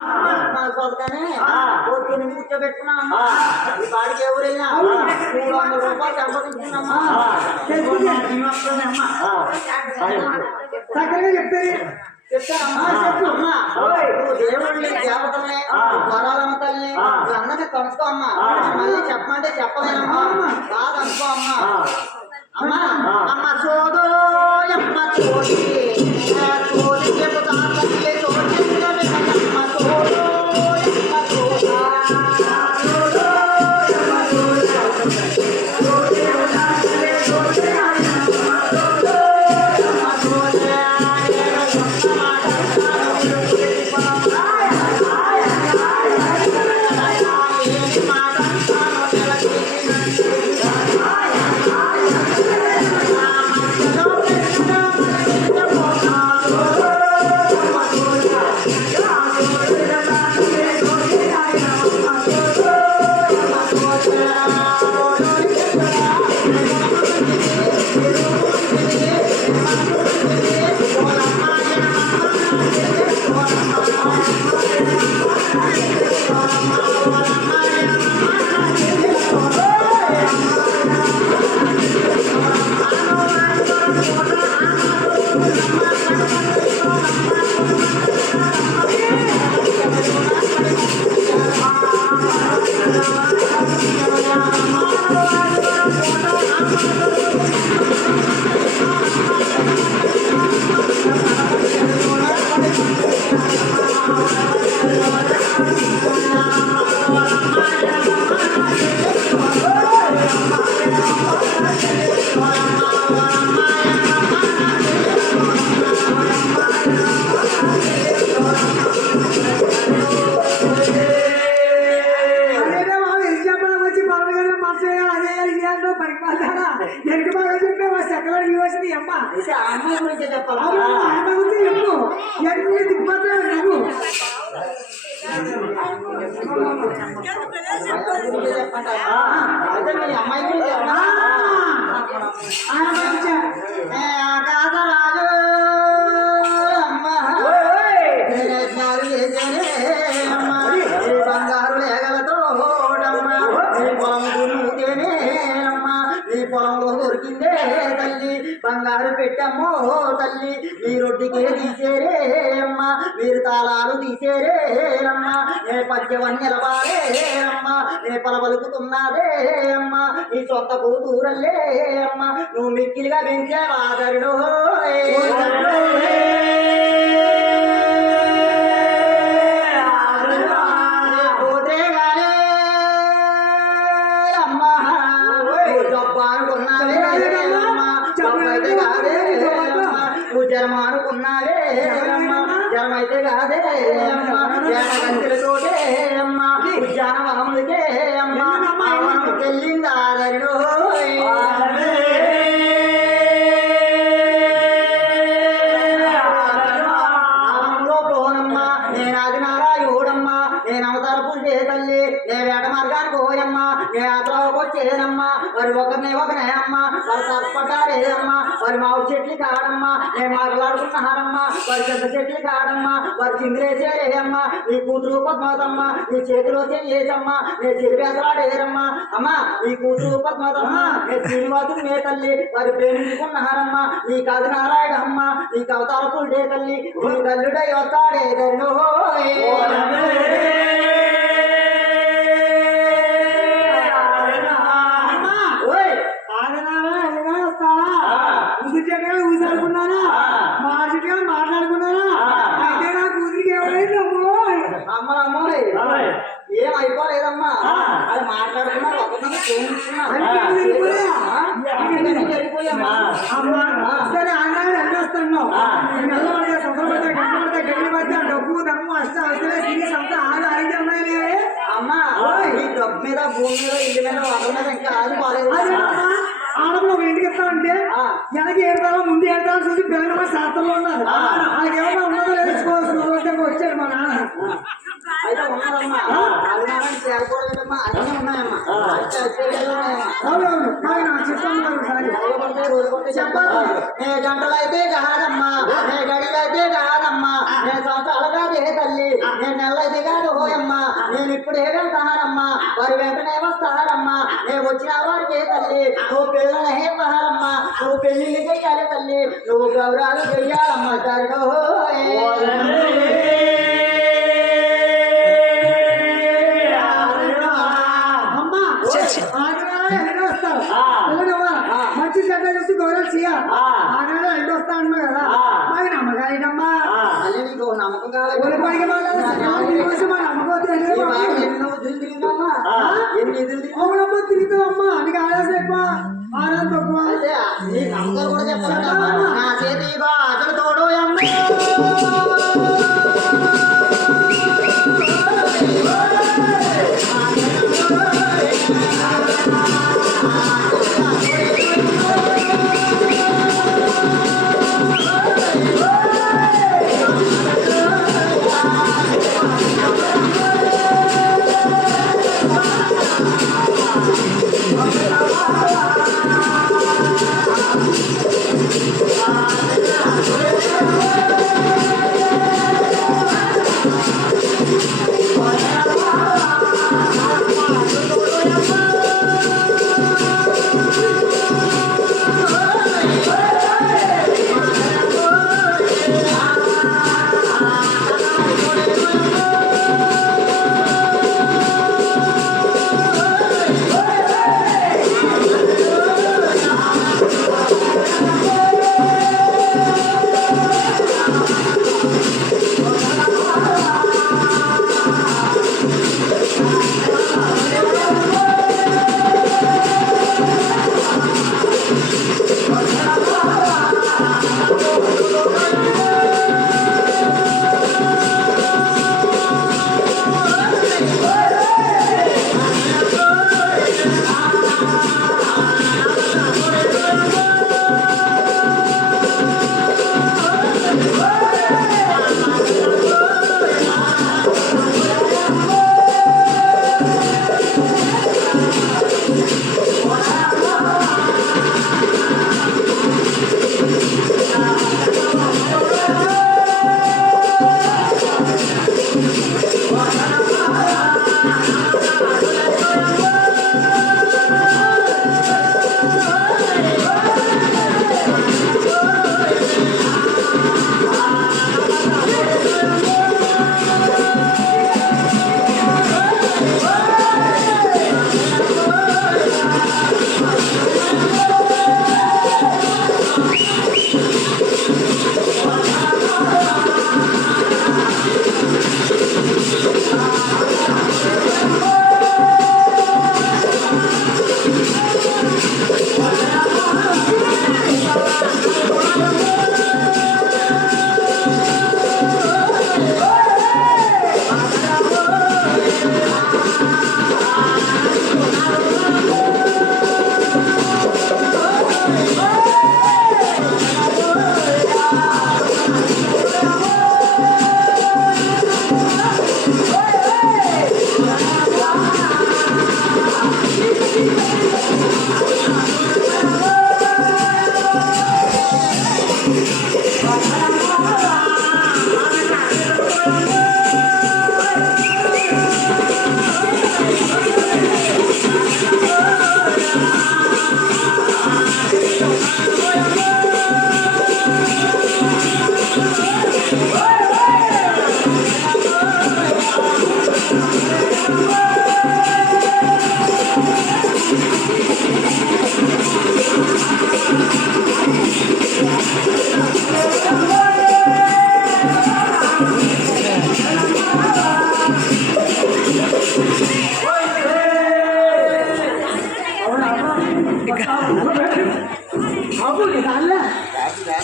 మా సొంతనే ఒత్తిడి కూర్చోబెట్టుకున్నా అమ్మా ఈ బాడికి ఎవరైనా మూడు వందల రూపాయలు సంపాదించుకున్నామ్మా చక్కగా చెప్తారు దేవుడిని దేవతల్ని వరాలమ్మ తల్లిని అందరినీ కలుసుకో అమ్మా. మళ్ళీ చెప్పమంటే చెప్పలేనమ్మా. కాదనుకో అమ్మా. అమ్మా అమ్మ చూడు అమ్మ చూడి చూడి ఎందుకు బాగా చెప్పే మా సెకండ్ యూనివర్సిటీ అమ్మ. ఆ అమ్మాయి గురించి చెప్పాలా? ఆమె గురించి చెప్పు. ఎందుకు నువ్వు? అమ్మాయి గురించి తల్లి బంగారు పెట్టమ్మో తల్లి మీ రొడ్డికే తీసేరే అమ్మ మీరు తాళాలు తీసేరే అమ్మ నే పద్యవన్ నిలబారే అమ్మ నే పలబలుకుతున్నాదే అమ్మ నీ సొంత కూతురల్లే అమ్మ నువ్వు మిక్కిలిగా పెంచే ఆదరుడు అమ్మ తల్లి నేను వేట మార్గానికి పోయమ్మ నేను యాత్రకు వారి మరి ఒకరిని ఒకనే అమ్మ వారు తప్పటారే అమ్మ వారి మామిడి చెట్లు కాడమ్మ నేను మాట్లాడుకున్నారమ్మ వారి పెద్ద చెట్లు కాడమ్మ వారి చిందిరేసేరే అమ్మ నీ కూతురు పద్మావతమ్మ నీ చేతిలో చేసమ్మ నేను చెరిపేసలాడేరమ్మ అమ్మ నీ కూతురు పద్మావతమ్మ నేను శ్రీనివాసుడు మే తల్లి వారి ప్రేమించుకున్నారమ్మ నీ కాదు నారాయణమ్మ నీ అవతారపు డే తల్లి నీ తల్లుడై వస్తాడే ధన్యో చెట్టుగా ఊసాడుకున్నానా చెట్టుగా మాట్లాడుకున్నానా అయితే నా కూతురికి ఎవరైందమ్మో అమ్మ అమ్మోయ్. ఏం అయిపోలేదమ్మా. అది అమ్మా సరే గంటలు పడితే డబ్బు దమ్ము అష్ట అవసరం సిరీస్ అంతా ఆరు ఐదు అమ్మాయిలే. అమ్మా ఈ డబ్బు మీద భూమి మీద ఇల్లు మీద ఒకరి మీద ఇంకా ఆది పోలేదు అదేనమ్మా, ఆడపిల్ల ఒక ఇంటికి ఇస్తామంటే ఆ. వెనక ఏడతారో ముందు ఏడతారో చూసి పిల్లలు శాస్త్రంలో ఉన్నారు. వాళ్ళకి ఏమన్నా ఉన్నదో లేదో చూసుకోవాల్సిన వచ్చాడు మా నాన్న. అయితే ఉన్నాయమ్మా. అయితే నాకు నా నే గంటలైతే కాదమ్మా నే గడిలైతే కాదమ్మా నే సంవత్సరాలుగా దే తల్లి. నే నెలలైతే అయితే కాదు హోయమ్మా. నేను ఇప్పుడే వెళ్తానమ్మా వారి వెంటనే వస్తారమ్మా. నేను వచ్చిన వారికి తల్లి. నువ్వు పిల్లలనే పహారమ్మా నువ్వు పెళ్ళిళ్ళు చెయ్యాలి తల్లి. నువ్వు గౌరవాలు చెయ్యాలమ్మా తరుడు మంచి చెడ్డ చూసి గౌరవం చేయాలి ఆ. ఆడవాళ్ళు ఎన్నో వస్తా అన్నా కదా. ఆ. మాకు నమ్మకాలు ఏంటమ్మా అల్లి నీకు నమ్మకం మా నమ్మకం వదిలి తిరిగిందమ్మా ఎన్ని వదిలి తిరిగి అవునమ్మా తిరుగుతావమ్మా నీకు ఆయాసం